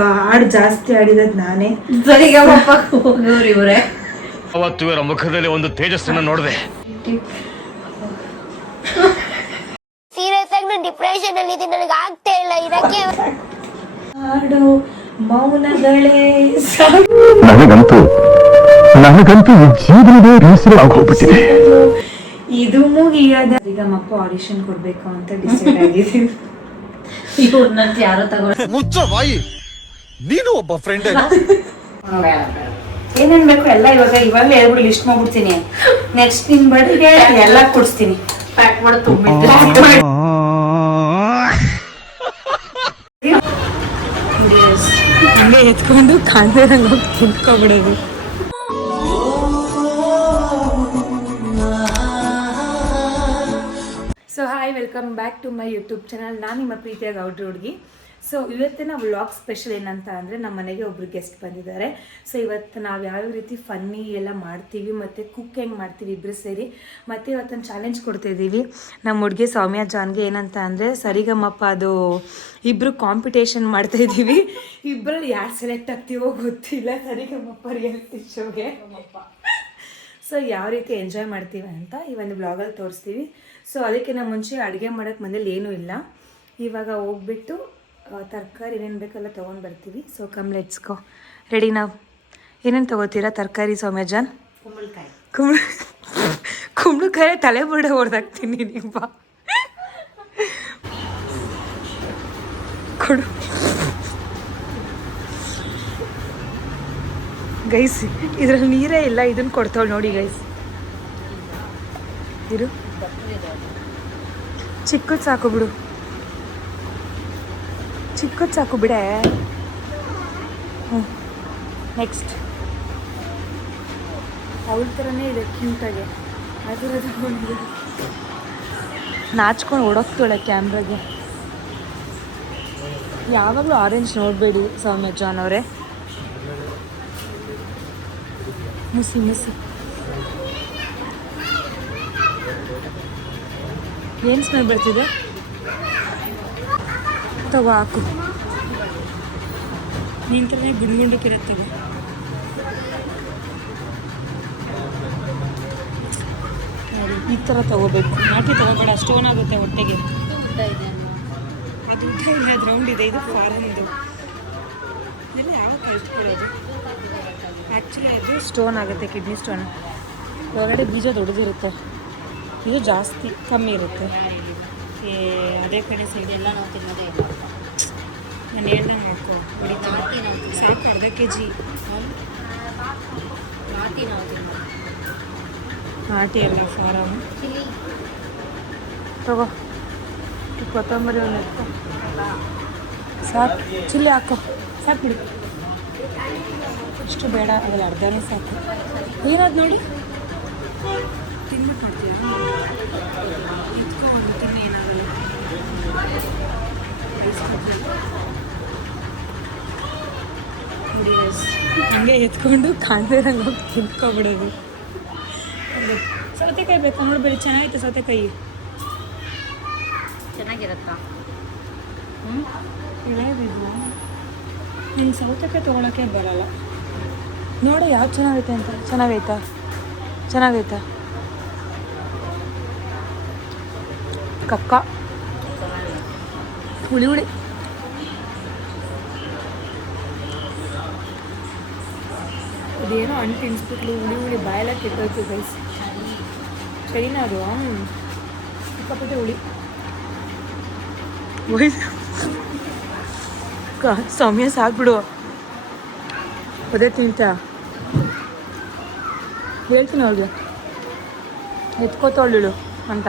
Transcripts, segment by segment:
ಹಾಡು ಜಾಸ್ತಿ ಆಡಿರೋದು ನಾನೇ. ಇವರೇ ಅವತ್ತು ಇವರ ಮುಖದಲ್ಲಿ ಒಂದು ತೇಜಸ್ಸನ್ನು ನೋಡಿದೆ. ಸೀರಿಯಸ್ ಆಗಿ ನಾನು ಡಿಪ್ರೆಷನ್ ಅಲ್ಲಿ ಇದ್ದೀನಿ, ನನಗೆ ಆಗ್ತಾ ಇಲ್ಲ ಇರಕ್ಕೆ. ಹಾಡು ಮೌನಗಳೇ ನನಗಂತೂ ಜೀವನವೇ ಬೇಸರವಾಗೋಗ್ಬಿಟ್ಟಿದೆ. ಇದು ಮುಗಿಯದ. ಈಗ ಮಪ್ಪ ಆಡಿಷನ್ ಕೊಡ್ಬೇಕು ಅಂತ ಡಿಸೈಡ್ ಆಗಿದ್ದೀವಿ. ಇವ್ರನ್ನಂತ ಯಾರೋ ತಗೊಂಡು ಮುಚ್ಚ ಬಾಯಿ, ನೀನು ಒಬ್ಬ ಫ್ರೆಂಡ್. ಏನೇನ್ ಬೇಕು ಎಲ್ಲ ಇವಾಗಲೇ ಹೇಳ್ಬಿಡು, ಲಿಸ್ಟ್ ಮಾಡ್ಬಿಡ್ತೀನಿ. ನೆಕ್ಸ್ಟ್ ನಿನ್ ಬರ್ತ್ಡೇ ಎಲ್ಲ ಕೊಡಿಸ್ತೀನಿ. ಪ್ಯಾಕ್ ಮಾಡಿ ತುಂಬಿಟ್ಟು ಹಂಗೆ ಎತ್ಕೊಂಡು ಕಾಣ್ದಂಗೆ ಹೋಗಿ ತಿನ್ಕೊಬಿಡೋದು. So hi, welcome back to my YouTube channel. ನಾನು ನಿಮ್ಮ ಪ್ರೀತಿಯ ಗೌಡ್ರ ಹುಡುಗಿ. ಸೊ ಇವತ್ತಿನ ವ್ಲಾಗ್ ಸ್ಪೆಷಲ್ ಏನಂತ ಅಂದರೆ, ನಮ್ಮ ಮನೆಗೆ ಒಬ್ಬರು ಗೆಸ್ಟ್ ಬಂದಿದ್ದಾರೆ. ಸೊ ಇವತ್ತು ನಾವು ಯಾವ್ಯಾವ ರೀತಿ ಫನ್ನಿ ಎಲ್ಲ ಮಾಡ್ತೀವಿ ಮತ್ತು ಕುಕ್ ಹೆಂಗೆ ಮಾಡ್ತೀವಿ ಇಬ್ಬರು ಸೇರಿ. ಮತ್ತು ಇವತ್ತೊಂದು ಚಾಲೆಂಜ್ ಕೊಡ್ತಾಯಿದ್ದೀವಿ ನಮ್ಮ ಹುಡುಗಿ ಸೌಮ್ಯ ಜಾನ್ಗೆ. ಏನಂತ ಅಂದರೆ ಸರಿಗಮಪ್ಪ ಅದು ಇಬ್ಬರು ಕಾಂಪಿಟೇಷನ್ ಮಾಡ್ತಾಯಿದ್ದೀವಿ. ಇಬ್ಬರಲ್ಲಿ ಯಾರು ಸೆಲೆಕ್ಟ್ ಆಗ್ತೀವೋ ಗೊತ್ತಿಲ್ಲ ಸರಿಗಮಪ್ಪ ರಿಯಾಲಿಟಿ ಶೋಗೆ. ಸೊ ಯಾವ ರೀತಿ ಎಂಜಾಯ್ ಮಾಡ್ತೀವಿ ಅಂತ ಈ ಒಂದು ಬ್ಲಾಗಲ್ಲಿ ತೋರಿಸ್ತೀವಿ. ಸೊ ಅದಕ್ಕಿಂತ ಮುಂಚೆ ಅಡುಗೆ ಮಾಡೋಕ್ಕೆ ಮನೇಲಿ ಏನೂ ಇಲ್ಲ. ಇವಾಗ ಹೋಗ್ಬಿಟ್ಟು ತರಕಾರಿ ಏನೇನು ಬೇಕೆಲ್ಲ ತೊಗೊಂಡು ಬರ್ತೀವಿ. So come let's go. Ready? ನಾವು ಏನೇನು ತೊಗೋತೀರಾ ತರಕಾರಿ ಸೌಮ್ಯ ಜಾನ್? ಕುಂಬಳಕಾಯಿ ತಲೆ ಬುಡ ಹೊಡೆದಾಕ್ತೀನಿ ನಿಮ್ಮ ಕೊಡು ಗೈಸ್. ಇದ್ರಲ್ಲಿ ನೀರೇ ಇಲ್ಲ, ಇದನ್ನು ಕೊಡ್ತಾವಳು ನೋಡಿ ಗೈಸ್. ಇರು, ಚಿಕ್ಕದು ಸಾಕು ಬಿಡು, ಚಿಕ್ಕದು ಸಾಕು ಬಿಡೆ. ಹ್ಞೂ, ನೆಕ್ಸ್ಟ್ ಅವಳ ಥರನೇ ಇದೆ ಕ್ಯೂಟಾಗೆ. ಅದರ ತಗೊಂಡು ನಾಚ್ಕೊಂಡು ಓಡೋಗ್ತಾಳೆ ಕ್ಯಾಮ್ರಾಗೆ. ಯಾವಾಗಲೂ ಆರೆಂಜ್ ನೋಡಬೇಡಿ ಸೌಮ್ಯ ಜಾನ್ ಅವರೇ. ಮುಸಿ ಮುಸಿ. ಏನು ಸ್ಮೆಲ್ ಬರ್ತಿದೆ? ತಗೋ ಹಾಕು. ನಿಂತನೇ ಗುಂಡ್ಗುಂಡಕ್ಕಿರುತ್ತದೆ. ನೋಡಿ ಈ ಥರ ತಗೋಬೇಕು. ನಾಟಿ ತಗೋಬೇಡ, ಸ್ಟೋನ್ ಹೊಟ್ಟೆಗೆ. ಅದು ಉದ್ದ ಇಲ್ಲ, ಅದು ರೌಂಡ್ ಇದೆ. ಇದು ಫಾರಮ್ದು. ಇಲ್ಲಿ ಯಾವ ಕಳಿಸ್ಕೊಳ್ಳೋದು? ಆ್ಯಕ್ಚುಲಿ ಅದು ಸ್ಟೋನ್ ಆಗುತ್ತೆ, ಕಿಡ್ನಿ ಸ್ಟೋನ್. ಹೊರಗಡೆ ಬೀಜ ದೊಡ್ಡದಿರುತ್ತೆ, ಇದು ಜಾಸ್ತಿ ಕಮ್ಮಿ ಇರುತ್ತೆ. ಅದೇ ಕಡೆ ಸೈಡ್ ಎಲ್ಲ ನಾವು ತಿನ್ನೋದೇ. ನಾನು ಹೇಳ್ದಂಗೆ ಹಾಕೋ, ಸಾಕು. ಅರ್ಧ kg ನಾಟಿ ಎಲ್ಲ ಫಾರಮ್. ತಗೋ ಕೊತ್ತಂಬರಿ ಒಂದು ಎತ್ಕೊ. ಸಾಕು, ಚಿಲ್ಲಿ ಹಾಕೋ, ಸಾಕು ಬಿಡಿ. ಅಷ್ಟು ಬೇಡ, ಅದ್ರಲ್ಲಿ ಅರ್ಧನೇ ಸಾಕು. ಏನಾದ್ರು ನೋಡಿ ತಿನ್ಬಿಟ್ಟು ಮಾಡ್ತೀರಾ? ಇಟ್ಕೊ ಒಂದು ತಿನ್ನು, ಏನಾಗಲ್ಲ. ನೋಡಿ ಹಂಗೆ ಎತ್ಕೊಂಡು ಕಾಣ್ದಿರಂಗೆ ಹೋಗಿ ತಿನ್ಕೊಬಿಡೋದು. ಸೌತೆಕಾಯಿ ಬೇಕಾ ನೋಡ್ಬೇಡಿ, ಚೆನ್ನಾಗೈತೆ ಸೌತೆಕಾಯಿ. ಚೆನ್ನಾಗಿರುತ್ತಾ? ಇಳಿಯೋದಿಲ್ಲ. ನಿಂಗೆ ಸೌತೆಕಾಯಿ ತೊಗೊಳಕ್ಕೆ ಬರಲ್ಲ. ನೋಡು ಯಾವ್ದು ಚೆನ್ನಾಗೈತೆ ಅಂತ. ಚೆನ್ನಾಗೈತಾ? ಚೆನ್ನಾಗೈತಾ? ಕಕ್ಕ ಹುಳಿ ಹುಳಿ. ಅದೇನೋ ಹಣ್ಣು ತಿನ್ನಿಸ್ಬಿಟ್ಲು, ಹುಳಿ ಹುಳಿ ಬಾಯೆಲ್ಲ ಕೆಟ್ಟೋಯ್ತು ಗೈಸ್. ಚೈನಾ ಅದು ಸಿಕ್ಕಾಪಟ್ಟೆ ಹುಳಿ. ಸೌಮ್ಯ ಸಾಕ್ಬಿಡು, ಅದೇ ತಿಂತ ಹೇಳ್ತೀನಿ ಅವ್ಳಿಗೆ, ಎತ್ಕೋತವಳು ಅಂತ.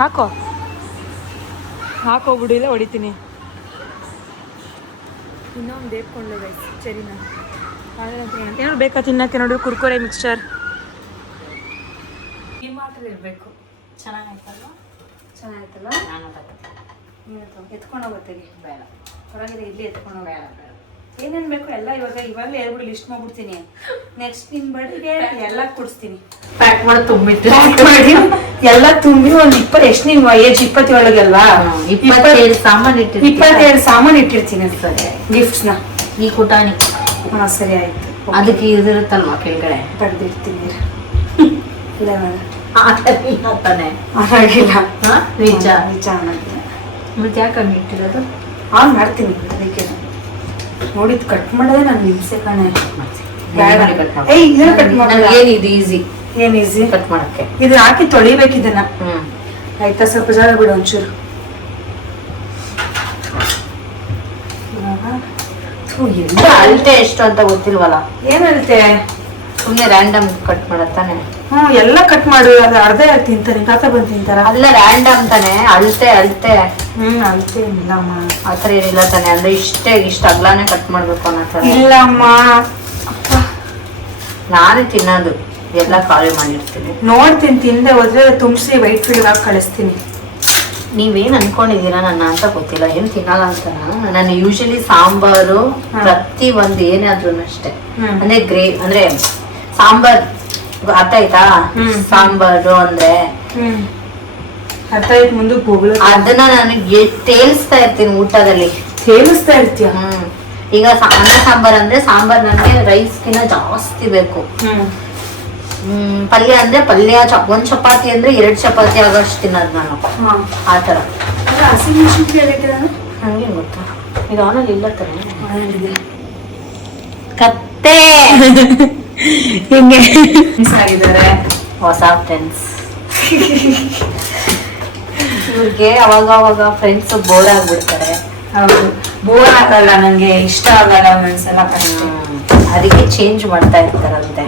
ಹಾಕೋ ಹಾಕೋಬಿಡು, ಇಲ್ಲ ಹೊಡಿತೀನಿ. ಇನ್ನೊಂದು ದೇಪ್ಕೊಂಡು ಗೈಸ್ ಸರಿನಾ? ಏನಾದ್ರು ಬೇಕಾ ತಿನ್ನಕ್ಕೆ? ನೋಡಿ ಕುರ್ಕುರೆ ಮಿಕ್ಸ್ಚರ್ ಈ ಮಾತ್ರ ಇರಬೇಕು. ಚೆನ್ನಾಗಾಯ್ತಲ್ವ? ಚೆನ್ನಾಗಿತ್ತಲ್ಲ? ನಾನು ಎತ್ಕೊಂಡು ಹೋಗುತ್ತೆ ಬೇಡ, ಹೊರಗಿದೆ ಇಲ್ಲಿ ಎತ್ಕೊಂಡು ಬೇಡ ಬೇಡ. ಏನೇನ್ ಬೇಕು ಎಲ್ಲ ಇವಾಗಲೇ ಹೇಳ್ಬಿಟ್ಟು ಲಿಸ್ಟ್ ಮಾಡ್ಬಿಡ್ತೀನಿ. ನೆಕ್ಸ್ಟ್ ನಿಮ್ ಬಡಿಗೆ ಎಲ್ಲ ಕೊಡಿಸ್ತೀನಿ. ಪ್ಯಾಕ್ ಮಾಡಿ ತುಂಬಿಟ್ಟು ಎಲ್ಲ ತುಂಬಿ ಒಂದ್ ಎಷ್ಟು ನಿಮ್ ಏಜ್ 27 ಅಲ್ವಾ? 27 ಸಾಮಾನು ಇಟ್ಟಿರ್ತೀನಿ. 27 ಸಾಮಾನು ಇಟ್ಟಿರ್ತೀನಿ ಗಿಫ್ಟ್ಸ್ ನ. ಈ ಕುಟಾಣಿ ಹಾ ಸರಿ ಆಯ್ತು. ಅದಕ್ಕೆ ಇದಿರುತ್ತಲ್ವಾ ಕೆಳಗಡೆ ಪಡೆದಿರ್ತೀನಿ. ಇಲ್ಲ ತಾನೆ ಆಗಿಲ್ಲ ನಿಜ ನಿಜ ಅನ್ನೋದಿಲ್ಲ. ಮತ್ತೆ ಯಾಕೆ ಹಂಗೆ ಇಟ್ಟಿರೋದು? ಮಾಡ್ತೀನಿ ಅದಕ್ಕೆ ನೋಡಿದ್ ಕಟ್ ಮಾಡೋದೇ ನನ್ ಹಿಂಸೆ ಕಣೆ. ಏನಿದು ಈಸಿ ಏನ್ ಈಸಿ ಕಟ್ ಮಾಡಕ್ಕೆ. ಇದು ಹಾಕಿ ತೊಳಿಬೇಕು ಇದನ್ನ. ಆಯ್ತಾ? ಸ್ವಲ್ಪ ಜಾಗ ಬಿಡು ಒಂಚೂರು. ಅಳತೆ ಎಷ್ಟು ಅಂತ ಗೊತ್ತಿಲ್ವಲ್ಲ. ಏನಂತೆ ಸುಮ್ಮನೆ ರ್ಯಾಂಡಮ್ ಕಟ್ ಮಾಡತ್ತಾನೆ. ಎಲ್ಲ ಕಟ್ ಮಾಡು. ಅದು ಅರ್ಧ ತಿಂತಾರೆ, ತಾತ ಬಂದು ತಿಂತಾರ. ಅಲ್ಲ ರ್ಯಾಂಡಮ್ ತಾನೆ. ಅಳತೆ ಅಳತೆ ಇಲ್ಲಮ್ಮ. ಆತರ ಏನಿಲ್ಲ ತಾನೆ. ಅಂದ್ರೆ ಇಷ್ಟ ಅಗ್ಲಾನೆ ಕಟ್ ಮಾಡ್ಬೇಕು ಅನ್ನೋ. ಇಲ್ಲಮ್ಮ, ನಾನೇ ತಿನ್ನೋದು ಎಲ್ಲ ಖಾಲಿ ಮಾಡಿರ್ತೀನಿ. ನೋಡ್ತೀನಿ, ತಿಂದೆ ಹೋದ್ರೆ ತುಂಬಿಸಿ ವೈಟ್ ಫೀಲ್ಡ್ ಹಾಕಿ ಕಳಿಸ್ತೀನಿ. ನೀವೇನ್ ಅನ್ಕೊಂಡಿದೀರಾ ನನ್ನ ಅಂತ ಗೊತ್ತಿಲ್ಲ. ಏನ್ ತಿನ್ನಲ್ಲ ಅಂತ ನಾನು ಯೂಶಲಿ ಸಾಂಬಾರು ಪ್ರತಿ ಒಂದ್ ಏನಾದ್ರು ಅಷ್ಟೇ. ಅಂದ್ರೆ ಅಂದ್ರೆ ಸಾಂಬಾರ್ ಅರ್ಥ ಆಯ್ತಾ? ಸಾಂಬಾರು ಅಂದ್ರೆ ಅರ್ಥ ಆಯ್ತು. ಮುಂದಕ್ಕೆ ಹೋಗ್ಲು ಅದನ್ನ ನನಗೆ ತೇಲ್ಸ್ತಾ ಇರ್ತೀನಿ ಊಟದಲ್ಲಿ. ಸೇವಿಸ್ತಾ ಇರ್ತೀಯ? ಈಗ ಅನ್ನ ಸಾಂಬಾರ್ ಅಂದ್ರೆ ಸಾಂಬಾರ್ ನನಗೆ ರೈಸ್ಗಿನ ಜಾಸ್ತಿ ಬೇಕು. ಪಲ್ಯ ಅಂದ್ರೆ ಪಲ್ಯ ಒಂದ್ ಚಪಾತಿ ಅಂದ್ರೆ 2 ಚಪಾತಿ ಆಗೋಷ್ಟು ತಿನ್ನೋದು ನಾನು. ಆತರ ಹಂಗೆ ಗೊತ್ತಾ? ಇದು ಆನಲ್ಲಿ ಇಲ್ಲ ತಾನೆ. ಕತ್ತೆ ಹಿಂಗೆ ಆಗಿದ್ದಾರೆ ಹೊಸ ಫ್ರೆಂಡ್ಸ್. ಇವ್ರಿಗೆ ಅವಾಗ ಫ್ರೆಂಡ್ಸ್ ಬೋರ್ ಆಗ್ಬಿಡ್ತಾರೆ. ಹೌದು, ಬೋರ್ ಆಗಲ್ಲ. ನಂಗೆ ಇಷ್ಟ ಆಗಲ್ಲ ಒಂದ್ಸಲ. ಅದಕ್ಕೆ ಚೇಂಜ್ ಮಾಡ್ತಾ ಇರ್ತಾರಂತೆ.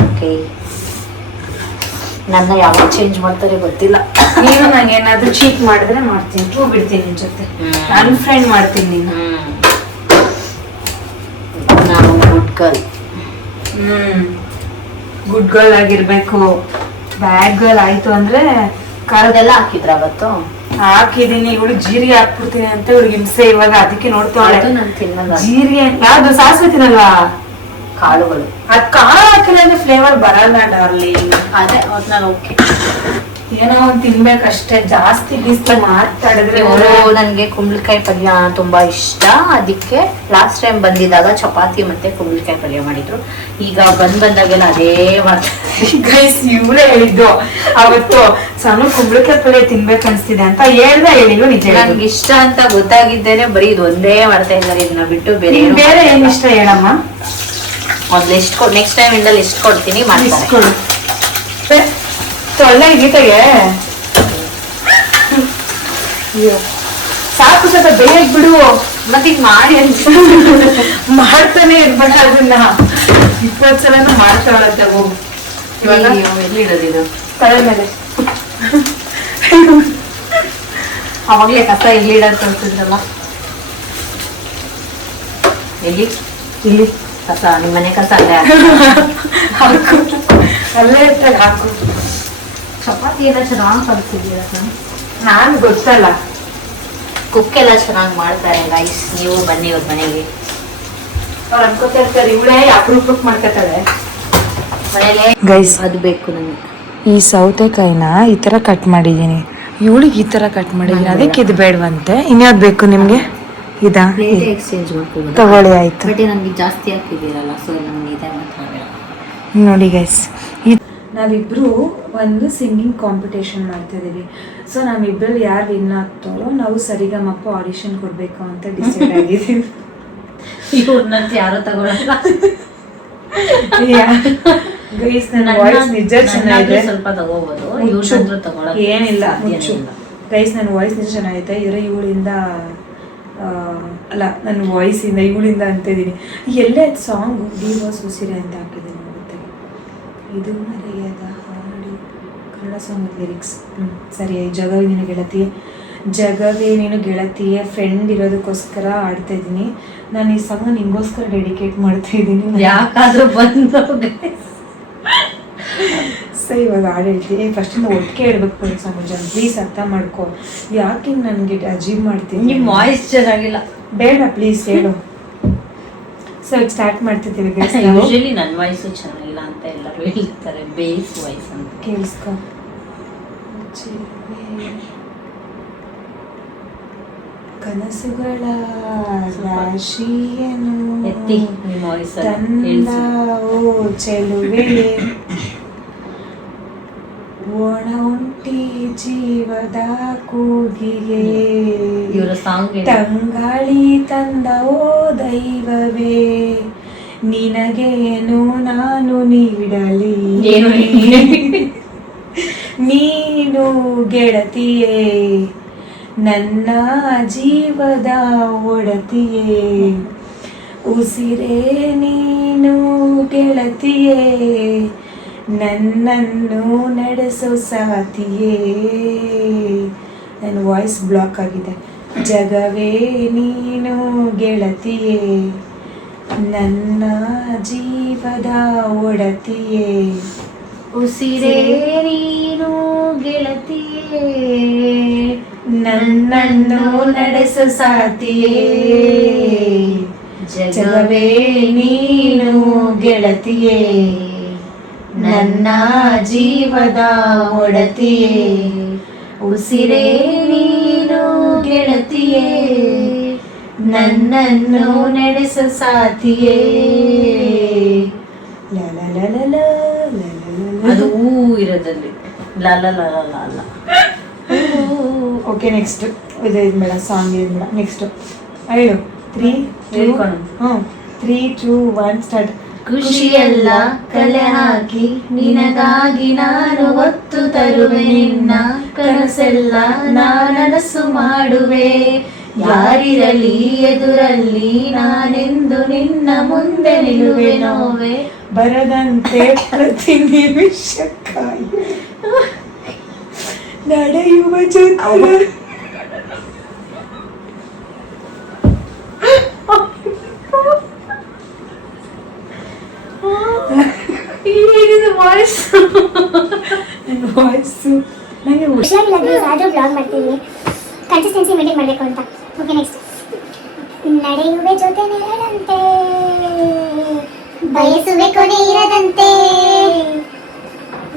ಓಕೆ, ನನ್ನ ಯಾವಾಗ ಚೇಂಜ್ ಮಾಡ್ತಾರೆ ಗೊತ್ತಿಲ್ಲ. ನೀನು ನಂಗೆ ಏನಾದ್ರು ಚೀಟ್ ಮಾಡಿದ್ರೆ ಮಾಡ್ತೀನಿ, ಟೂ ಬಿಡ್ತೀನಿ ನಿನ್ ಜೊತೆ, ಅನ್ಫ್ರೆಂಡ್ ಮಾಡ್ತೀನಿ ನೀನು. ನಾನು ಗುಡ್ ಗರ್ಲ್. ಗುಡ್ ಗರ್ಲ್ ಆಗಿರ್ಬೇಕು. ಬ್ಯಾಡ್ ಗರ್ಲ್ ಆಯ್ತು ಅಂದ್ರೆ ಖಾರದೆಲ್ಲ ಹಾಕಿದ್ರ ಅವತ್ತು? ಹಾಕಿದೀನಿ. ಇವಳು ಜೀರಿಗೆ ಹಾಕ್ಬಿಡ್ತೀನಿ ಅಂತ ಇವಳಿಗೆ ಹಿಂಸೆ ಇವಾಗ. ಅದಕ್ಕೆ ನೋಡ್ತಾಳೆ. ನಾನು ತಿನ್ನಲ್ಲ ಜೀರಿಗೆ ಯಾವ್ದು? ಸಾಸಿವೆ ತಿನ್ನಲ್ವಾ? ಕಾಳುಗಳು. ಅದ್ ಕಾಳು ಹಾಕಿಲ್ಲ ಅಂದ್ರೆ ಫ್ಲೇವರ್ ಬರಲ್ಲ ಡಾರ್ಲಿಂಗ್. ಅದೇ ನಾನು ಓಕೆ, ಏನೋ ಒಂದ್ ತಿನ್ಬೇಕಷ್ಟೇ. ಜಾಸ್ತಿ ಮಾತಾಡಿದ್ರೆ ನನ್ಗೆ ಕುಂಬಳಕಾಯಿ ಪಲ್ಯ ತುಂಬಾ ಇಷ್ಟ. ಅದಕ್ಕೆ ಲಾಸ್ಟ್ ಟೈಮ್ ಬಂದಿದ್ದಾಗ ಚಪಾತಿ ಮತ್ತೆ ಕುಂಬಳಕಾಯಿ ಪಲ್ಯ ಮಾಡಿದ್ರು. ಈಗ ಬಂದಾಗೆಲ್ಲ ಅದೇ ಗೈಸ್ ಇವಳೇ ಹೇಳಿದ್ದು ಅವತ್ತು ಸಣ್ಣ ಕುಂಬಳಕಾಯಿ ಪಲ್ಯ ತಿನ್ಬೇಕು ಅನ್ಸ್ತಿದೆ ಅಂತ ಹೇಳಿಲ್ವ? ನಿಜ ನನ್ಗೆ ಇಷ್ಟ ಅಂತ ಗೊತ್ತಾಗಿದ್ದೇನೆ. ಬರೀ ಇದು ಒಂದೇ ಮಾಡ್ತಾ ಇದ್ದಾರೆ. ಇದನ್ನ ಬಿಟ್ಟು ಬೇರೆ ಏನ್ ಇಷ್ಟ ಹೇಳಮ್ಮ? ಮೊದ್ಲು ಎಷ್ಟು ನೆಕ್ಸ್ಟ್ ಟೈಮ್ ಇಂದ ಲಿಸ್ಟ್ ಕೊಡ್ತೀನಿ, ಮಾಡ್ತಾರೆ. ತೊಳ್ಳೆ ಗೀತೆಗೆ ಸಾಕು, ಸ್ವಲ್ಪ ಬೇಗ ಬಿಡು. ಮತ್ತೆ ಈಗ ಮಾಡಿ ಮಾಡ್ತಾನೆ ಇರ್ಬೇಕ. ಅದನ್ನ 20 ಸಲನೂ ಮಾಡ್ತಾಳಂತೆ. ಹೋಗು ಇವಾಗ ಎಲ್ಲಿ ಇಡೋದಿದು? ತಲೆ ಮೇಲೆ. ಅವಾಗ್ಲೇ ಕಸ ಎಲ್ಲಿ ಇಡೋದು ಅಂತಿದ್ರಲ್ಲ. ಎಲ್ಲಿ? ಇಲ್ಲಿ ಕಸ ನಿಮ್ಮ ಮನೆ ಕಸ ಅಲ್ಲೇ ಹಾಕು, ಅಲ್ಲೇ ಇರ್ತಾರೆ. ಹಾಕು. ಚಪಾತಿ ಎಲ್ಲ ಚೆನ್ನಾಗಿ ಕಲಿಸಿದ್ದೀರ. ನಾನು ಗೊತ್ತಲ್ಲ. ಕುಕ್ ಎಲ್ಲ ಚೆನ್ನಾಗಿ ಮಾಡ್ತಾರೆ ಗೈಸ್. ನೀವು ಬನ್ನಿ ಇವ್ರ ಮನೆಗೆ. ಅವ್ರು ಅನ್ಕೋತಾ ಇರ್ತಾರೆ ಇವಳೇ ಅಪರೂಪಕ್ಕೆ ಮಾಡ್ಕೊತಾಳೆ ಮನೇಲೆ. ಗೈಸ್, ಅದು ಬೇಕು ನನಗೆ. ಈ ಸೌತೆಕಾಯಿನ ಈ ತರ ಕಟ್ ಮಾಡಿದೀನಿ. ಇವಳಿಗೆ ಈ ತರ ಕಟ್ ಮಾಡಿದೀನಿ. ಅದಕ್ಕೆ ಇದು ಬೇಡವಂತೆ. ಇನ್ಯಾವ್ದು ಬೇಕು ನಿಮ್ಗೆ? ಇದಾ? ಎಕ್ಸ್ಚೇಂಜ್ ಮಾಡ್ಕೋಬೋದು. ತಗೊಳ್ಳಿ ಆಯ್ತು. ಬಟ್ ನನಗೆ ಜಾಸ್ತಿ ಹಾಕಿದ್ದೀರಲ್ಲ, ಸೊ ನಮ್ಗೆ ಇದೆ ಮಾತ್ರ. ನೋಡಿ ಗೈಸ್, ನಾವಿಬ್ರು ಒಂದು ಸಿಂಗಿಂಗ್ ಕಾಂಪಿಟೇಷನ್ ಮಾಡ್ತಾ ಇದೀವಿ. ಸೊ ನಮ್ಮಿಬ್ರಲ್ಲಿ ಯಾರು ವಿನ್ ಆಗ್ತಾರೋ ನಾವು ಸರಿಗಮಪ್ಪ ಆಡಿಷನ್ ಕೊಡ್ಬೇಕು ಅಂತ ಡಿಸೈಡ್ ಆಗಿದ್ದೀವಿ. ಇವ್ರನ್ನಂತ ಯಾರೋ ತಗೊಳಲ್ಲ ಗೈಸ್. ನನ್ನ ವಾಯ್ಸ್ ನಿಜ ಚೆನ್ನಾಗಿದೆ. ಸ್ವಲ್ಪ ತಗೋಬಹುದು, ಇವ್ರನ್ನಂದ್ರೂ ತಗೊಳಲ್ಲ. ಏನಿಲ್ಲ ಗೈಸ್, ನನ್ನ ವಾಯ್ಸ್ ನಿಜ ಚೆನ್ನಾಗೈತೆ. ಇವಳಿಂದ ಅಲ್ಲ, ನನ್ನ ವಾಯ್ಸಿಂದ ಇವಳಿಂದ ಅಂತ ಇದ್ದೀನಿ. ಎಲ್ಲೇ ಸಾಂಗ್ ಡಿವೋರ್ಸ್ ಉಸಿರೆ ಅಂತ ಹಾಕಿದ್ದೀನಿ ನೋಡುತ್ತೆ. ಇದು ಮರೆಯದ ಹಾಡಿ ಕನ್ನಡ ಸಾಂಗ್ ಲಿರಿಕ್ಸ್. ಸರಿ. ಜಗವೇ ನೀನು ಗೆಳತಿ, ಜಗವೇ ನೀನು ಗೆಳತಿಯೇ ಫ್ರೆಂಡ್ ಇರೋದಕ್ಕೋಸ್ಕರ ಆಡ್ತಾ ಇದ್ದೀನಿ. ನಾನು ಈ ಸಾಂಗ್ ನಿಂಗೋಸ್ಕರ ಡೆಡಿಕೇಟ್ ಮಾಡ್ತಾ ಇದ್ದೀನಿ. ಯಾಕಾದ್ರೂ ಬಂದು ಸರಿ, ಇವಾಗ ಹಾಡು ಹೇಳ್ತೀನಿ. ಫಸ್ಟಿಂದ ಒಟ್ಟಿಗೆ ಹೇಳ್ಬೇಕು ಸಂಜನ್, ಪ್ಲೀಸ್ ಅರ್ಥ ಮಾಡ್ಕೊ. ಯಾಕೆ ನನಗೆ ಅಜೀವ್ ಮಾಡ್ತೀನಿ? ನಿಮ್ಮ ವಾಯ್ಸ್ ಚೆನ್ನಾಗಿಲ್ಲ. ಬೇಡ ಪ್ಲೀಸ್ ಹೇಳು. ಸೊ ಈಗ ಸ್ಟಾರ್ಟ್ ಮಾಡ್ತಿದ್ದೀವಿ ಗೈಸ್ ನಾವು. ಯೂಶಲಿ ನನ್ನ ವಾಯ್ಸು ಚೆನ್ನಾಗಿಲ್ಲ ಅಂತ ಎಲ್ಲರೂ ಹೇಳ್ತಾರೆ, ಬೇಸ್ ವಾಯ್ಸ್ ಅಂತ. ಕೇಳಿಸ್ಕೊ. ಕನಸುಗಳ ರಾಶಿಯನು ಎತ್ತಿ ನಿಮ್ಮ ವಾಯ್ಸ್ ತಂದ ಓ ಚೆಲುವೆ, ಒಣ ಒಂಟಿ ಜೀವದ ಕೂಗಿಗೆ ಇವರ ಸಾಂಗ್ ತಂಗಾಳಿ ತಂದ ಓ ದೈವವೇ, ನಿನಗೇನು ನಾನು ನೀಡಲಿ, ನೀನು ಗೆಳತಿಯೇ, ನನ್ನ ಜೀವದ ಒಡತಿಯೇ, ಉಸಿರೇ ನೀನು ಗೆಳತಿಯೇ, ನನ್ನನ್ನು ನಡೆಸೋ ಸಾತಿಯೇ. ನನ್ನ ವಾಯ್ಸ್ ಬ್ಲಾಕ್ ಆಗಿದೆ. ಜಗವೇ ನೀನು ಗೆಳತಿಯೇ, ನನ್ನ ಜೀವದ ಒಡತಿಯೇ, ಉಸಿರೇ ನೀನು ಗೆಳತಿಯೇ, ನನ್ನನ್ನು ನಡೆಸೋ ಸಾತಿಯೇ. ಜಗವೇ ನೀನು ಗೆಳತಿಯೇ, ನನ್ನ ಜೀವದ ಒಡತಿಯೇ, ಉಸಿರೇ ನೀನು ಗೆಳತಿಯೇ, ನನ್ನನ್ನು ನಡೆಸೋ ಸಾತಿಯೇ. ಅದು ಹೂ ಇರೋದಲ್ಲಿ ಲಾಲ ಲಾಲ ಲಾಲ. ಓಕೆ ನೆಕ್ಸ್ಟ್ ಇದು ಬೇಡ, ಸಾಂಗ್ ಇದು ಬೇಡ. ನೆಕ್ಸ್ಟ್ ಹೇಳು. 3 2 1 ಸ್ಟಾರ್ಟ್. ಖುಷಿಯೆಲ್ಲ ಕಲೆ ಹಾಕಿ ನಿನಗಾಗಿ ನಾನು ಹೊತ್ತು ತರುವೆ, ನಿನ್ನ ಕನಸೆಲ್ಲ ನಾನನಸು ಮಾಡುವೆ, ಯಾರಿರಲಿ ಎದುರಲ್ಲಿ ನಾನೆಂದು ನಿನ್ನ ಮುಂದೆ ನಿಲ್ಲುವೆ, ನೋವೆ ಬರದಂತೆ ಪ್ರತಿ ನಿಮಿಷಕ್ಕಾಗಿ ನಡೆಯುವ ಜೊತೆ. ವಾಯ್ಸು ನನಗೆ ಹುಷಾರಿಲ್ಲ ಆದರೂ ಬ್ಲಾಗ್ ಮಾಡ್ತೀವಿ, ಕನ್ಸಿಸ್ಟೆನ್ಸಿ ಮೇಂಟೈನ್ ಮಾಡಬೇಕು ಅಂತ. Okay next. ನಡೆಯುವೆ ಜೊತೆ ನೆರಳಂತೆ, ಬಯಸುವೆ ಕೊನೆ ಇರದಂತೆ,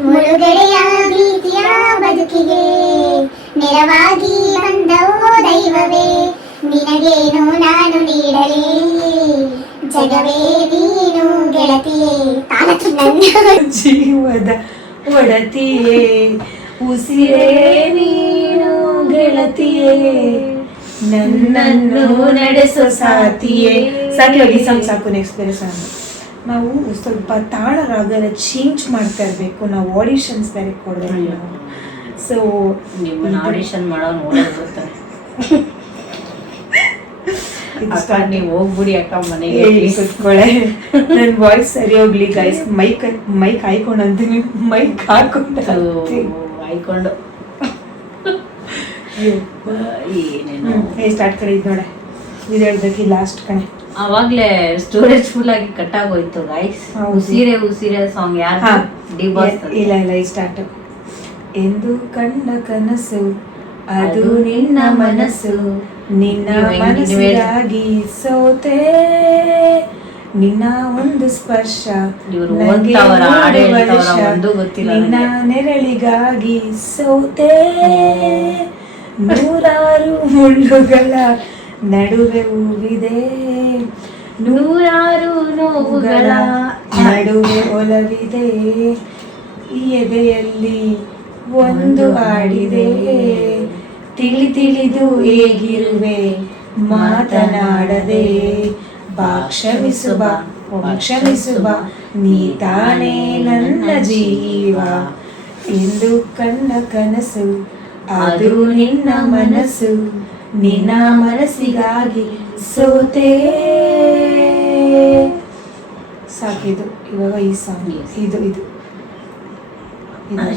ಮುಳುಗಡೆಯ ಭೀತಿಯ ಬದುಕಿಗೆ ನೆರವಾಗಿ ಬಂದವೋ ದೈವವೇ, ನಿನಗೇನು ನಾನು ನೀಡಲಿ, ಜಗವೇ ನೀನು ಗೆಳತಿಯೇ, ನನ್ನ ಜೀವದ ಒಡತಿಯೇ, ಉಸಿರೇ ನೀನು ಗೆಳತಿಯೇ, ನನ್ನನ್ನು ನಡೆಸೋ ಸಾತಿಯೇ. ಸಾಕು ಈ ಸಾಂಗ್ ಸಾಕು. ನೆಕ್ಸ್ಟ್ ಬೇರೆ ಸಾಂಗ್. ನಾವು ಸ್ವಲ್ಪ ತಾಳ ರಾಗನ ಚೇಂಜ್ ಮಾಡ್ತಾ ಇರಬೇಕು, ನಾವು ಆಡಿಷನ್ಸ್ ಬೇರೆ ಕೊಡಬೇಕು ನಾವು. ಸೊ ನಿಮ್ಮನ್ನ ಆಡಿಷನ್ ಮಾಡೋ ನೋಡೋದು ನೀವು ಹೋಗ್ಬಿಡಿ ಅಕ್ಕ ಮನೆಗೆ ಕುತ್ಕೊಳ್ಳೆ. ನನ್ನ ವಾಯ್ಸ್ ಸರಿ ಹೋಗ್ಲಿ ಗೈಸ್. ಮೈಕ್ ಹಾಕೊಂಡು ಅಂತೀನಿ, ಮೈಕ್ ಹಾಕೊಂಡು ಹಾಯ್ಕೊಂಡು ಏನೇನು ಸ್ಟಾರ್ಟ್ ಕಡೆ ಇದು ನೋಡೆ, ಇದು ಹೇಳ್ಬೇಕು ಲಾಸ್ಟ್ ಕಣೆ. ಅವಾಗ್ಲೇ ಸ್ಟೋರೇಜ್ ಫುಲ್ ಆಗಿ ಕಟ್ ಆಗೋಯ್ತು ಗೈಸ್. ಉಸಿರೇ ಉಸಿರೇ ಸಾಂಗ್ ಯಾರು? ಇಲ್ಲ ಈ ಸ್ಟಾರ್ಟ್. ಎಂದು ಕಂಡ ಕನಸು ಅದು ನಿನ್ನ ಮನಸ್ಸು, ನಿನ್ನ ಮನಸ್ಸಿಗಾಗಿ ಸೋತೆ, ನಿನ್ನ ಒಂದು ಸ್ಪರ್ಶ ನನಗೆ ವರ್ಷ, ನಿನ್ನ ನೆರಳಿಗಾಗಿ ಸೋತೆ, ನೂರಾರು ಮುಳ್ಳುಗಳ ನಡುವೆ ಹೂವಿದೆ, ನೂರಾರು ನೋವುಗಳ ನಡುವೆ ಒಲವಿದೆ, ಈ ಎದೆಯಲ್ಲಿ ಒಂದು ಹಾಡಿದೆ, ತಿಳಿದು ಹೇಗಿರುವೆ ಮಾತನಾಡದೆ, ಬಾ ಕ್ಷಮಿಸು ಬಾ ಕ್ಷಮಿಸು ಬಾ, ನೀ ತಾನೇ ನನ್ನ ಜೀವ, ಎಂದು ಕಂಡ ಕನಸು ಅದು ನಿನ್ನ ಮನಸ್ಸು, ನಿನ್ನ ಮನಸ್ಸಿಗಾಗಿ ಸೋತೆ. ಸಾಕಿದು. ಇವಾಗ ಈ ಸಾಂಗ್ ಇದು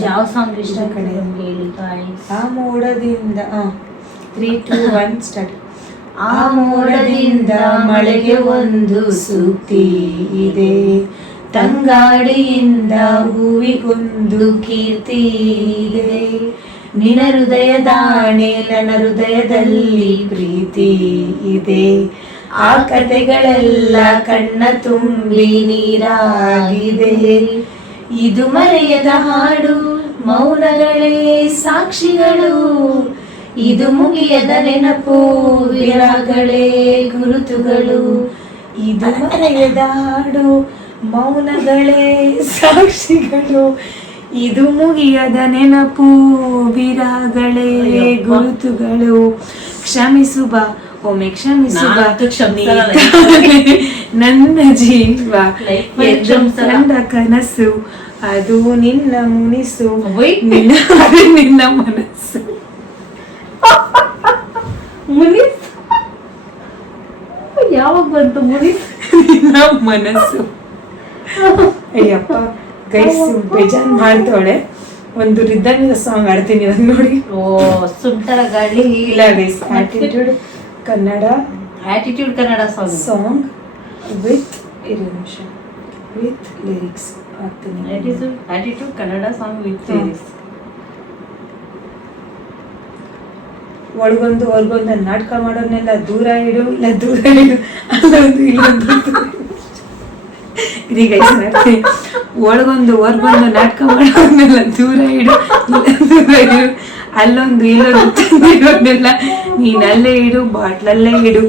ಯಾವ ಸಾಂಗ್ ಇಷ್ಟ ಕಡೆ ಹೇಳಿ guys. ಆ ಮೋಡದಿಂದ 3 2 1 ಸ್ಟಾರ್ಟ್. ಆ ಮೋಡದಿಂದ ಮಳೆಗೆ ಒಂದು ಸೂಕ್ತಿ ಇದೆ, ತಂಗಾಡಿಯಿಂದ ಹೂವಿಗೊಂದು ಕೀರ್ತಿ ಇದೆ, ನಿನ್ನ ಹೃದಯದಾಣೆ ನನ್ನ ಹೃದಯದಲ್ಲಿ ಪ್ರೀತಿ ಇದೆ, ಆ ಕಥೆಗಳೆಲ್ಲ ಕಣ್ಣ ತುಂಬಿ ನೀರಾಗಿದೆ. ಇದು ಮರೆಯದ ಹಾಡು, ಮೌನಗಳೇ ಸಾಕ್ಷಿಗಳು. ಇದು ಮುಗಿಯದ ನೆನಪು, ವಿರಹಗಳೇ ಗುರುತುಗಳು. ಇದು ಮರೆಯದ ಹಾಡು, ಮೌನಗಳೇ ಸಾಕ್ಷಿಗಳು. ಇದು ಮುಗಿಯದ ನೆನಪು, ವಿರಹಗಳೇ ಗುರುತುಗಳು. ಕ್ಷಮಿಸುವ ಒಮ್ಮೆ ಕ್ಷಮಿಸುವ ನನ್ನ ಜೀವ ಎಂದು ಕಂಡ ಕನಸು, ಅದು ನಿನ್ನ ಮುನಿಸು, ನಿನ್ನ ಮನಸ್ಸು. ಮುನಿಸ್ ಯಾವಾಗ ಬಂತು ಮುನಿಸ್? ನಿನ್ನ ಮನಸ್ಸು. ಅಯ್ಯಪ್ಪ ಗೈಸ್ ಬೇಜಾನ್ ಮಾಡ್ತಾವಳೆ. ಒಂದು ರಿದಮ್ ಸಾಂಗ್ ಆಡ್ತೀನಿ ಇವಾಗ ನೋಡಿ. ಓ ಸುಂಟರ ಗಾಳಿ. ಇಲ್ಲ guys, attitude Kannada, attitude Kannada song with lyrics ಹಾಕ್ತೀನಿ. Attitude Kannada song with lyrics. ಒಳಗೊಂದು ಹೊರಗೊಂದು ನಾಟಕ ಮಾಡೋರ್ನೆಲ್ಲ ದೂರ ಇಡು, ಇಲ್ಲ ದೂರ ಇಡು, ಅಲ್ಲೊಂದು ಇಲ್ಲೊಂದು. ಇದೀಗ ಒಳಗೊಂದು ಹೊರಗೊಂದು ನಾಟಕ ಮಾಡೋರ್ನೆಲ್ಲ ದೂರ ಇಡು, ಇಲ್ಲ ದೂರ ಇಡು, ಅಲ್ಲೊಂದು ಇಲ್ಲೊಂದು ಇರೋರ್ನೆಲ್ಲ ನೀನಲ್ಲೇ ಇಡು, ಬಾಟ್ಲಲ್ಲೇ ಇಡು.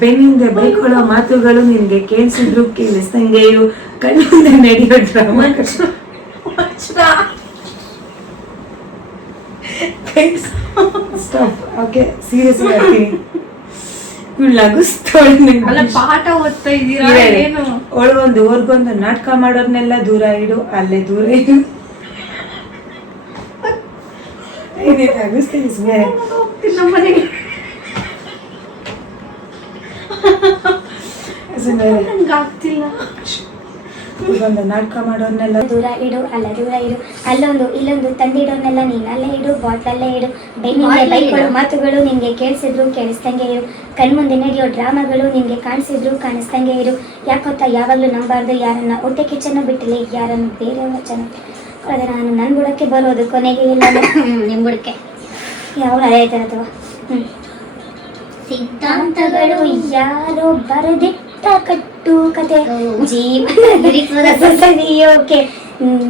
ಬೆನ್ನಿಂದ ಬೈಕೊಳ್ಳೋ ಮಾತುಗಳು ನಿನ್ಗೆ ಕೇಳಿಸಿದ್ರು ಕೇಳಿಸ್ದಂಗೆ ಇರು, ಕಣ್ಣಿಂದ ನಡೆಯೋ ಡ್ರಾಮಾ. ಸ್ಟಾಪ್. ಓಕೆ, ಸೀರಿಯಸ್ ಆಗ್ತೀನಿ. ಅಲ್ಲ ಪಾಠ ಓದ್ತಾ ಇದ್ದೀರಾ ಏನು? ಒಳಗೊಂದು ಹೊರ್ಗೊಂದು ನಾಟಕ ಮಾಡೋರ್ನೆಲ್ಲ ದೂರ ಇಡು, ಅಲ್ಲೇ ದೂರ ಇಡು. ನಗಿಸ್ತೀನಿ ಸುಮ್ಮನೆ. ನಮ್ಮನೆಗೆ ಆಗ್ತಿಲ್ಲ. ಒಂದು ನಾಟಕ ಮಾಡೋರ್ನೆಲ್ಲ ದೂರ ಇಡು, ಅಲ್ಲ ದೂರ ಇಡು, ಅಲ್ಲೊಂದು ಇಲ್ಲೊಂದು ತಂದಿಡೋರ್ನೆಲ್ಲ ನೀನ್ ಅಲ್ಲೇ ಇಡು, ಬಾಟ್ಲಲ್ಲೇ ಇಡು. ಬೆನ್ನಿಂದ ಬೈಕೊಳ್ಳೋ ಮಾತುಗಳು ನಿನ್ಗೆ ಕೇಳಿಸಿದ್ರು ಕೇಳಿಸ್ದಂಗೆ ಇರು, ಕಣ್ಮುಂದೆ ನಡೆಯೋ ಡ್ರಾಮಾಗಳು ನಿನ್ಗೆ ಕಾಣಿಸಿದ್ರು ಕಾಣಿಸ್ದಂಗೆ ಇರು. ಯಾಕೊತ್ತ ಯಾವಾಗ್ಲೂ ನಂಬಾರ್ದು ಯಾರನ್ನ, ಹೊಟ್ಟೆ ಕಿಚ್ಚನ್ನು ಬಿಟ್ಟಿಲ್ಲ ಯಾರನ್ನು ಬೇರೆ ವಚನ. ಅದೇ ನಾನು ನನ್ನ ಬುಡಕ್ಕೆ ಬರೋದು ಕೊನೆಗೆ ಇಲ್ಲ ನಿಮ್ಮ ಬುಡಕ್ಕೆ ಯಾವ ಅದೇ ಆಯ್ತಾರ ಅಥವಾ ಸಿದ್ಧಾಂತಗಳು ಯಾರೋ ಬರೆದಿಟ್ಟ ಕಟ್ಟು ಕತೆ, ಜೀವನ ಸವಿಯೋಕೆ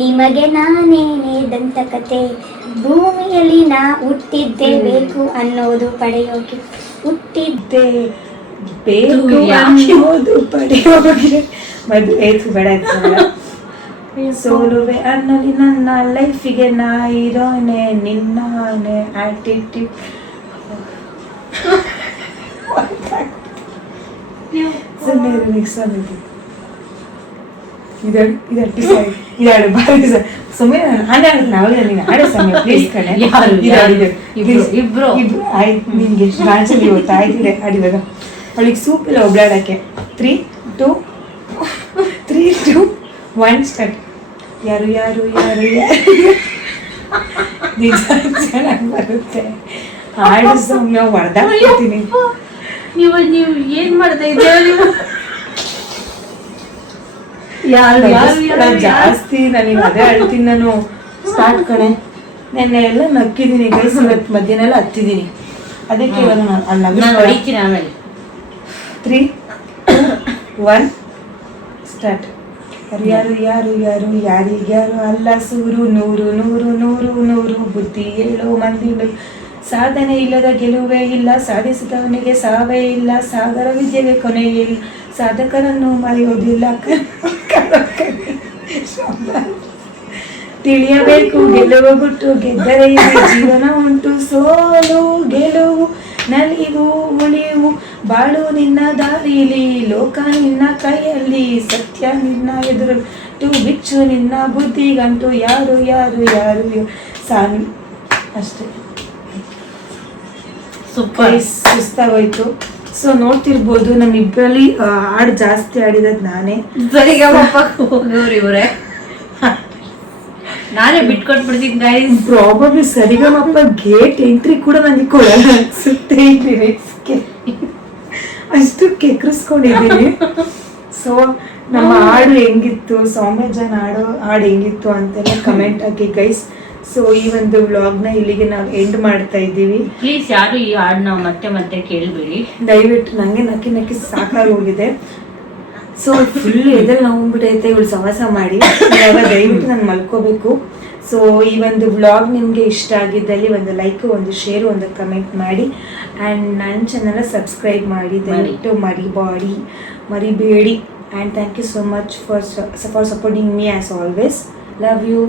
ನಿಮಗೆ ನಾನೇನೇ ದಂತಕತೆ. ಭೂಮಿಯಲ್ಲಿ ನಾ ಹುಟ್ಟಿದ್ದೇ ಬೇಕು ಅನ್ನೋದು ಪಡೆಯೋಕೆ, ಹುಟ್ಟಿದ್ದೇ ಬೇಕು ಅನ್ನೋದು ಪಡೆಯೋಕೆ. ಮದುವೆ ಬೇಡ ಸೋಲುವೆ ಅನ್ನೋದು ನನ್ನ ಲೈಫಿಗೆ ನಾ ಇರೋನೆ, ನಿನ್ನಾನೆ ಆಟಿಟ್ಯೂಡ್. ಅವಳಿಗೆ ಸೂಪ್ ಇಲ್ಲ ಒಬ್ಳಾಡಕ್ಕೆ. 3, 2, 1 ಸ್ಟಾರ್ಟ್. ಯಾರು ಯಾರು ಯಾರು ಯಾರು ನಿಜ ಚೆನ್ನಾಗಿ ಬರುತ್ತೆ. ಹಾಡು ಸೌಮ್ಯ ಹೊಡೆದಾಡ್ತೀನಿ. ನೀವು ಏನ್ ಮಾಡ್ತಾ ಇದ್ದೀರಾ ನೀವು? ಜಾಸ್ತಿ ನನಗೆ ಅದೇ ಹೇಳ್ತೀನಿ ನಾನು. ಸ್ಟಾರ್ಟ್ ಕಣೆ. ನೆನ್ನೆ ಎಲ್ಲ ನಕ್ಕಿದ್ದೀನಿ ಗೈಸ್, ಇವತ್ತು ಮಧ್ಯಾಹ್ನ ಎಲ್ಲ ಹತ್ತಿದ್ದೀನಿ. ಅದಕ್ಕೆ ಇವಾಗ ನಾನು ಹೊಡಿತೀನಿ ಆಮೇಲೆ. 3, 2, 1 ಸ್ಟಾರ್ಟ್. ಯಾರು ಯಾರು ಯಾರು ಯಾರಿಗ್ಯಾರು ಅಲ್ಲ ಸೂರು, ನೂರು ನೂರು ನೂರು ನೂರು ಬುದ್ಧಿ ಹೇಳೋ ಮಂದಿಗಳು. ಸಾಧನೆ ಇಲ್ಲದ ಗೆಲುವೇ ಇಲ್ಲ, ಸಾಧಿಸಿದವನಿಗೆ ಸಾವೇ ಇಲ್ಲ, ಸಾಗರ ವಿದ್ಯೆಗೆ ಕೊನೆಯೇ ಇಲ್ಲ, ಸಾಧಕರನ್ನು ಮರೆಯೋದಿಲ್ಲ. ತಿಳಿಯಬೇಕು ಗೆಲುವು ಗುಟ್ಟು, ಗೆದ್ದರೆ ಇದೆ ಜೀವನ ಉಂಟು. ಸೋಲು ಗೆಲುವು ನಲಿವು ಉಳಿವು, ಬಾಳು ನಿನ್ನ ದಾರಿಲಿ, ಲೋಕ ನಿನ್ನ ಕೈಯಲ್ಲಿ, ಸತ್ಯ ನಿನ್ನ ಎದುರು, ಬಿಚ್ಚು ನಿನ್ನ ಬುದ್ಧಿಗಂಟು. ಯಾರು ಯಾರು ಯಾರು ಸಾನಿ. ಅಷ್ಟೇ. ಸೂಪರ್. ಸುಸ್ತಾಗೋಯ್ತು. ಸೊ ನೋಡ್ತಿರ್ಬೋದು ನಮ್ಮಿಬ್ಬರಲ್ಲಿ ಹಾಡು ಜಾಸ್ತಿ ಆಡಿರೋದು ನಾನೇ. ಇವ್ರೆ ನಾನೇ ಬಿಟ್ಕೊಟ್ಬಿಡ್ತೀನಿ ಗೈಸ್. ಪ್ರಾಬಬ್ಲಿ ಸರಿಗಮಪ್ಪ ಗೇಟ್ ಎಂಟ್ರಿ ಕೂಡ ನನಗೆ ಕೊಡಲ್ಲ ಅನ್ಸುತ್ತೆ. ಅಷ್ಟು ಕೆಕ್ರಿಸ್ಕೊಂಡಿದ್ದೀನಿ. ಸೊ ನಮ್ಮ ಹಾಡು ಹೆಂಗಿತ್ತು, ಸೌಮ್ಯಜನ್ ಹಾಡು ಹೆಂಗಿತ್ತು ಅಂತೆಲ್ಲ ಕಮೆಂಟ್ ಹಾಕಿ ಗೈಸ್. ಸೊ ಈ ಒಂದು ವ್ಲಾಗ್ನ ಇಲ್ಲಿಗೆ ನಾವು ಎಂಡ್ ಮಾಡ್ತಾ ಇದ್ದೀವಿ. ಪ್ಲೀಸ್ ಯಾರು ಈ ಹಾಡನ್ನ ಮತ್ತೆ ಮತ್ತೆ ಕೇಳಬೇಡಿ ದಯವಿಟ್ಟು. ನನಗೆ ನಕ್ಕಿ ನಕ್ಕಿ ಸಾಕಾಗಿ ಹೋಗಿದೆ. ಸೊ ಫುಲ್ ಎದೆಲ್ಲ ನೋಡ್ಬಿಟ್ಟೈತೆ ಇವಳು ಸವಾಸ ಮಾಡಿ. ಇವಾಗ ದಯವಿಟ್ಟು ನಾನು ಮಲ್ಕೋಬೇಕು. ಸೊ ಈ ಒಂದು ವ್ಲಾಗ್ ನಿಮಗೆ ಇಷ್ಟ ಆಗಿದ್ದಲ್ಲಿ ಒಂದು ಲೈಕ್, ಒಂದು ಶೇರ್, ಒಂದು ಕಮೆಂಟ್ ಮಾಡಿ. ಆ್ಯಂಡ್ ನನ್ನ ಚಾನಲ್ನ ಸಬ್ಸ್ಕ್ರೈಬ್ ಮಾಡಿ ದಯವಿಟ್ಟು ಮರಿಬೇಡಿ. And thank you so much for supporting me as always. Love you.